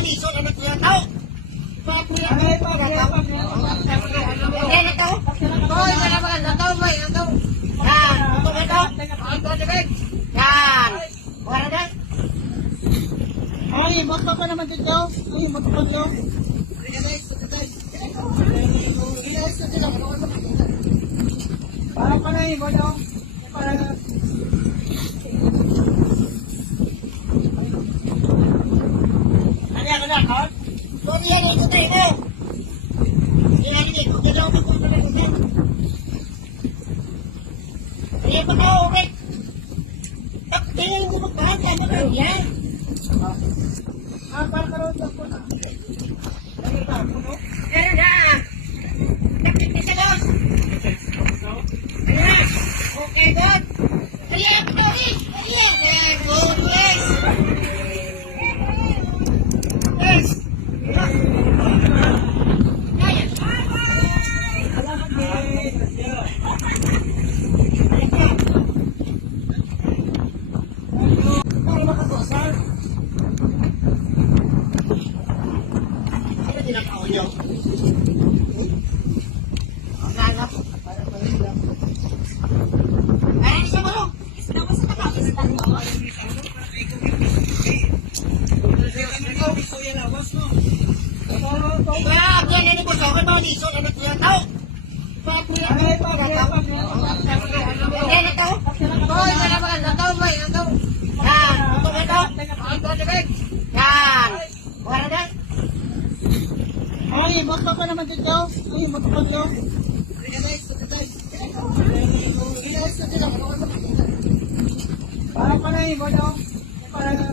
lisod ang nagkuyataw. Yan ito. Hoy, wala ba ito? May ito. Yan, ito ito. Ito dibig. Yan. Wala na. Ay, baka pa naman dito. Ay, matupad lang. Para pa na yun, ano? Para na. Ano yan, ano? Kung yan ito tayo. Yan ito. Dalawa ko pa lang ito. Ayan pa ka, okay. Tingnan mo magpahan. Tama ka yan. Para karoon lang po na. Ano ba? Puno? Meron na. Nakikita ka doon. Ayan. Okay, good. Ayan, Toby. Ayan. Ayan, good. Yes. Yes. Ayan. Salamat din. Ay, makasosal. Ano tinatawag niyo? Nanap. Ay, hindi siya marong. Ako sa takapis lang mo. Kaya, yan na ni Boss. Ako ba lisod ang nagkuyataw? Yan ito. Hoy, wala ba ito? May ito. Yan, ito ito. Ito dibig. Yan. Wala na. Ay, baka pa naman dito. Ay, matupad lang. Para pa na yun, ano? Para na.